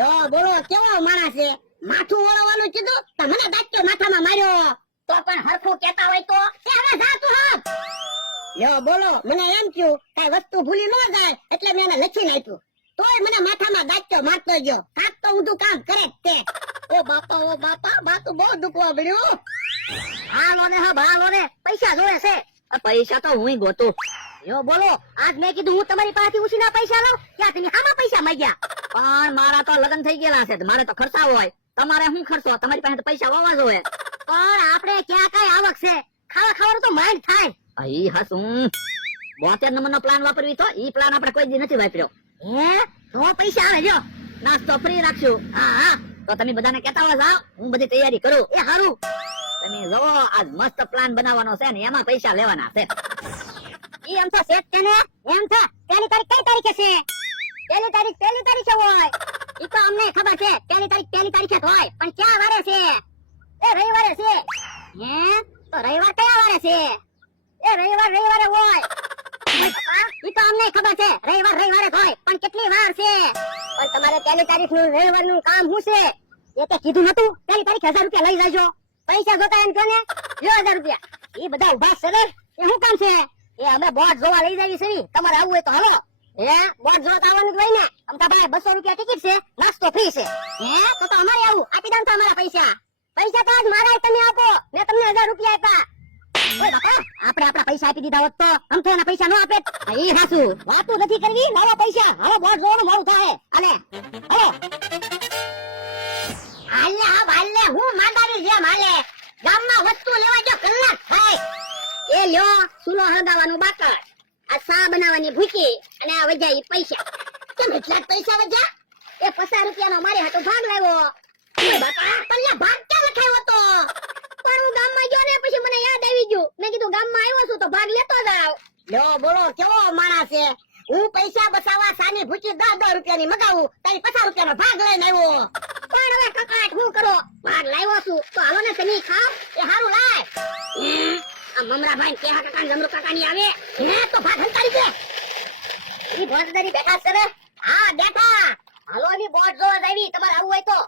યો બોલો કેવો માણસ છે? માથું ઓળવાનું કીધું તો મને દાચ્યો માથામાં માર્યો. તો પણ હરખું કેતા હોય તો? એ હવે જાતો હાથ યો બોલો, મને એમ કયું કઈ વસ્તુ ભૂલી ન જાય એટલે મેં એને લખી નાખ્યું. તોય મને માથામાં દાચ્યો મારતો ગયો. કાક તો ઊંધું કામ કરે જ તે. ઓ બાપા ઓ બાપા, બાતું બહુ દુખવા મળ્યું હાલો ને હા ભાલો ને. પૈસા જોવે છે. પૈસા તો હું ગોતું. યો બોલો, આજ મેં કીધું હું તમારી પાસેથી ઉછીના પૈસા લઉં? ત્યાં તમે આમાં પૈસા માંગ્યા? પણ મારા તો લગ્ન થઈ ગયેલા છે મારે તો ખર્ચા હોય. તમારે શું ખર્ચો? તમારી પાસે પૈસા હોવા જોઈએ. પણ આપણે ક્યાં કઈ આવક છે? ખાવા ખાવાનું તો માંડ થાય. અહી હસું. બોતેર નંબર નો પ્લાન વાપરવી તો ઈ પ્લાન આપણે કોઈ દી નથી વાપર્યો. હે? તો પૈસા આવે, જો. નાસ્તો ફ્રી રાખશું. હા હા. તો તમે બધાને કહેતા હોય, જાઓ, હું બધી તૈયારી કરું. એ સારું તમે જો, આજ મસ્ત પ્લાન બનાવવાનો છે ને, એમાં પૈસા લેવાના છે. ઈ એમ તો સેટ છે ને? એમ તો. તેની તારીખ કઈ તારીખે છે? તારીખ પહેલી તારીખે હોય. એ તો અમને ખબર છે, પહેલી તારીખ પહેલી તારીખે જ હોય. પણ ક્યાં વારે છે? એ રવિવારે છે. હે? તો રવિવાર કયા વારે છે? એ રવિવાર રવિવારે હોય. એ તો અમને ખબર છે, રવિવાર રવિવારે જ હોય. પણ કેટલી વાર છે? પણ તમારે પહેલી તારીખનું રવિવારનું કામ શું છે? એ તે કીધું નતું પહેલી તારીખ હજાર રૂપિયા લઈ જજો. પૈસા જોતા એમ કહો ને, લ્યો હજાર રૂપિયા. એ બધા ઊભા છે ને. એ શું કામ છે? એ અમે બોટ જોવા લઈ જઈએ છીએ તમારે આવવું હોય તો હાલો. હે? બોટ જોવા આવવાનું જ હોય ને. ભાઈ બસો રૂપિયા ટિકિટ છે, નાસ્તો ફ્રી છે. હે? તો તો અમારે આવું. આપી તો અમારા પૈસા. પૈસા તો આજ મારા તમે આપો. મેં તમને હજાર રૂપિયા આપ્યા. આપણે આપણા પૈસા આપી દીધા હોત તો. આમ તો પૈસા ન આપે. એ રાસુ વાતું નથી કરવી. લાવો પૈસા. હાલો બોર્ડ જોવાનું મોડું થાય. હાલે. હાલો. હાલે, હા, હાલે. હું માંડાવી જેમ હાલે ગામમાં વસ્તુ લેવા જો કલાક થાય. એ લ્યો સુલો હળગાવાનું બાકડ આ સા બનાવવાની ભૂકી અને આ વજાઈ પૈસા. કેમ એટલા પૈસા વધ્યા? એ પચાસ રૂપિયાનો મારે હાટો ભાગ લાવ્યો. બાપા ભાગ ક્યાં લખાયો હતો? પણ હું ગામમાં ગયો ને પછી મને યાદ આવી ગયું. મેં કીધું, ગામમાં આવ્યો છું તો ભાગ લેતો જાવ. લ્યો બોલો, કેવો માણસ છે? હું પૈસા બચાવવા સાની ભૂકી દસ દસ રૂપિયાની મગાવું, તારી પચાસ રૂપિયાનો ભાગ લઈને આવ્યો. પણ હવે કકાટ હું કરો? ભાગ લાવ્યો છું. તો હાલો ને તમે ખાવ. એ હારું લાય. આ મમરાભાઈ કે હા કાકા જમરૂ કાકા ની આવે. હે, તો ભાગ હંતાડી દે. ઈ ભોજદારી બેઠા છે હા બેઠા. હાલો ની બોટ જોવા જાવી તમારે આવું હોય તો.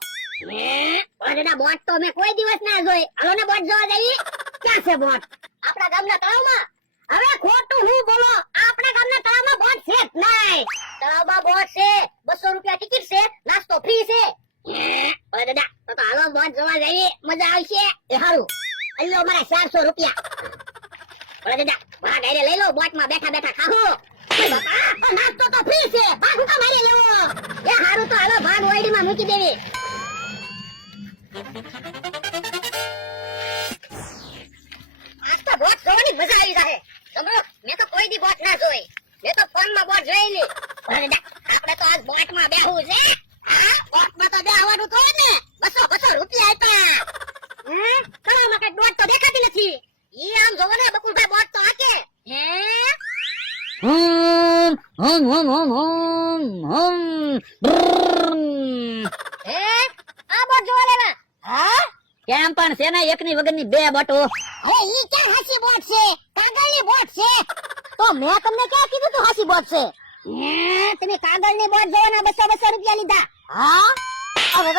અરેના બોટ તો મેં કોઈ દિવસ ના જોઈ. હાલો ને બોટ જોવા જાવી ક્યાં છે બોટ? આપણા ગામના તળાવમાં? હવે ખોટું હું બોલો? આપણા ગામના તળાવમાં બોટ છે નહીં. તળાવમાં બોટ છે. બસો રૂપિયા ટિકિટ છે. નાસ્તો ફ્રી છે. ઓય દાદા તો તો હાલો બોટ જોવા જાવી મજા આવશે. એ હારું. અલ્લો મારા ચારસો રૂપિયા. અરે દાદા મારા લઈ લો. બોટમાં બેઠા બેઠા ખાહો. નાસ્તો તો ફ્રી છે ભાગ હું કામ મારી લેવો એ હારું તો હાલો ભાગ ઓયડીમાં મૂકી દેવી. આજ તો બોટ જોવાની મજા આવી જાહે. સમજો? મેં તો કોઈ દી બોટ ના જોઈ. મેં તો ફોનમાં બોટ જોઈ લી આપણે તો આજ બોટમાં બેહવું છે હા બોટમાં તો બેહવાનું તો ને બસો બસો રૂપિયા આપ્યા હે તળાવમાં કઈ બોટ તો દેખાતી નથી ઈ આમ જોવો ને બકુલભાઈ બોટ તો આકે હે હમ હમ હમ હમ હમ હમ આ બોટ જોવા લેવા હા? કેમ પણ છે ને એકની વગરની બે બોટો? અરે ઈ ક્યાં હાસી બોટ છે? કાગળની બોટ છે? તો મેં તમને ક્યાં કીધું તું હાસી બોટ છે? તમે કાગળની બોટ જોવાના બસો બસો રૂપિયા લીધા. હા? હવે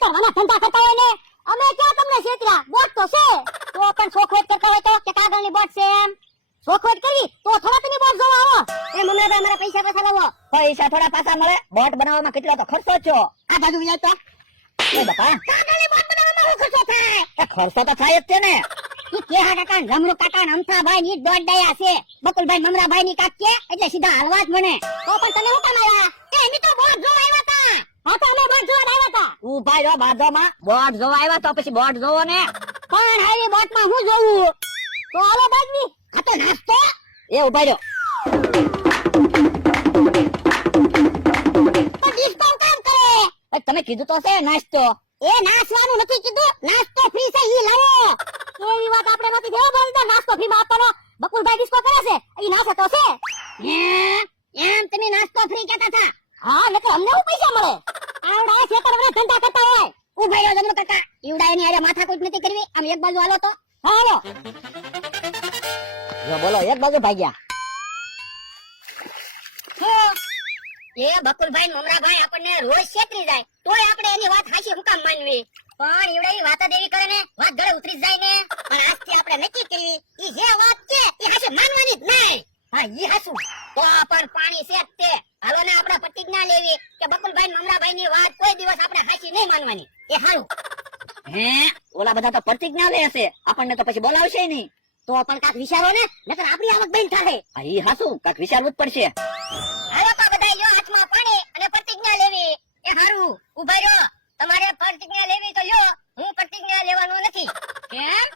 તો મને ધંધા કરતા હોય ને અમે ક્યાં તમને છેતર્યા બોટ તો છે. તો પણ છોકરો કરતા હોય તો કે કાગળની બોટ છે એમ. શોખવટ કરી તો થોડા તમે બોટ જોવા આવો. એ મને તો મારા પૈસા પાછા લાવો. પૈસા થોડા પાછા મળે. બોટ બનાવવામાં કેટલો તો ખર્ચો છો આ બાજુ વિચાર તો. એ બકા કાગળની બોટ બનાવવામાં શું ખર્ચો થાય? એ ખર્ચો તો થાય જ છે ને. ઈ કેહા કાકા ને રમરૂ કાકા ને ભાઈ ની દોડ દયા છે. બકુલભાઈ મમરાભાઈ ની કાક કે એટલે સીધા હાલવા જ મને. તો પણ તને હું કામ આવ્યા એ એની તો બોટ જોવા આવ્યા તા હા તો અમે બોટ જોવા આવ્યા તા ઊભા જો બાજોમાં બોટ જોવા આવ્યા તો પછી બોટ જોવો ને. પણ હારી બોટમાં હું જોવું તો હાલો બાજવી. આ તો નાસ્તો એ ઊભા રહ્યો. તો તમે કીધું તો છે નાસ્તો એ નાસવાનું નથી કીધું. નાસ્તો ફ્રી છે, ઈ લાવો. એવી વાત આપણે નથી. દેવો બોલતા નાસ્તો ફ્રી માં આપવાનો. બકુલભાઈ ડિસ્કો કરે છે? ઈ નાસ્તો તો છે એમ તમે નાસ્તો ફ્રી કહેતા હતા. હા, નકર અમને હું પૈસા મળે? આવડા છેતરવાના ધંધા કરતા હોય. ઊભા રહ્યો જમરૂ કાકા ઈવડાયની આરે માથાકૂટ નથી કરવી. આમ એક બાજુ હાલો તો. એક બાજુ ભાગ્યા એ બકુલભાઈ ને મમરાભાઈ આપણને રોજ છેતરી જાય. તોય આપણે એની વાત હાચી હુકામ માનવી? પણ એવડે વાત દેવી કરે ને, વાત ગળે ઉતરી જાય ને. પણ આજથી આપણે નક્કી કરવી ઈ જે વાત છે, ઈ હાચે માનવાની જ નહીં. હા, ઈ હાસું તો પણ પાણી છે. તે હાલો ને આપણે પ્રતિજ્ઞા લેવી કે બકુલભાઈ ને મમરાભાઈ ની વાત કોઈ દિવસ આપણે હાચી નહીં માનવાની. એ હારું. હે? ઓલા બધા તો પ્રતિજ્ઞા લે હશે. આપણને તો પછી બોલાવશે નહીં. તો પણ કાક વિચારો ને નકર આપણી આવક બંધ આ ઈ હાસું કાંઈક વિચારવું જ પડશે. હાલો પા બધા લ્યો હાથમાં પાણી અને પ્રતિજ્ઞા લેવી. એ હારું ઊભા રહ્યો તમારે પ્રતિજ્ઞા લેવી તો લ્યો હું પ્રતિજ્ઞા લેવાનો નથી. કેમ?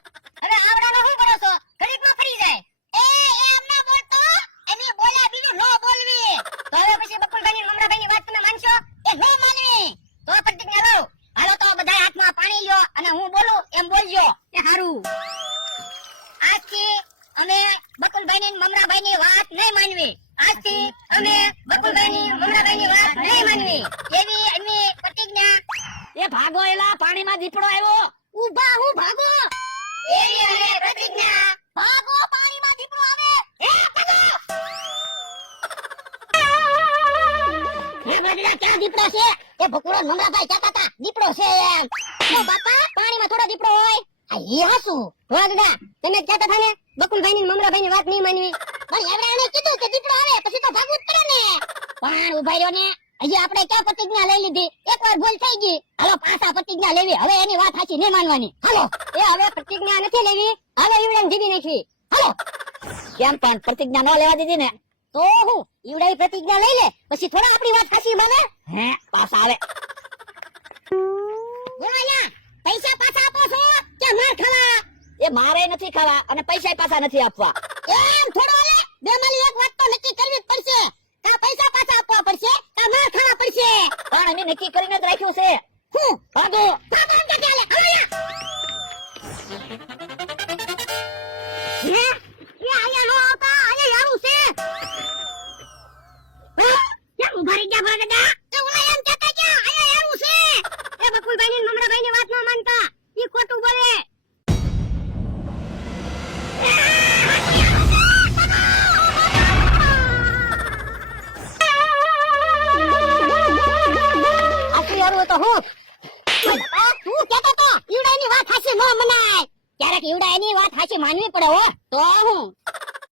આજથી અમે બકુલભાઈની મમરાભાઈની વાત નહીં માનવી. એવી એમની પ્રતિજ્ઞા એ ભાગો એલા પાણીમાં દીપડો આવ્યો. ઊભા હું ભાગો. એવી અમે પ્રતિજ્ઞા. ભાગો પાણીમાં દીપડો આવે. એ ભાગો. ક્યાં દીપડો છે? એ ભકુડો મમરાભાઈ કહેતા હતા દીપડો છે એમ. ઓ બાપા પાણીમાં થોડો દીપડો હોય. આ એ હાસુ. ગઢડા તમે કહેતા હતા ને બકુલભાઈ ની વાત નહીં માનવી. પણ કીધું કે દીપડો આવે પછી તો ભાગવું જ પડે ને પણ વાત સાચી નહીં હું પછી આવે. પૈસા પાછા આપો કે માર નથી ખાવા અને પૈસા પાછા નથી આપવા. એમ થોડો બે એક વાત તો નક્કી કરવી જ પડશે કા પૈસા પાછા આપવા પડશે કા માર ખાવા પડશે પણ અમે નક્કી કરીને જ રાખ્યું છે. માનવી પડે હો તો હું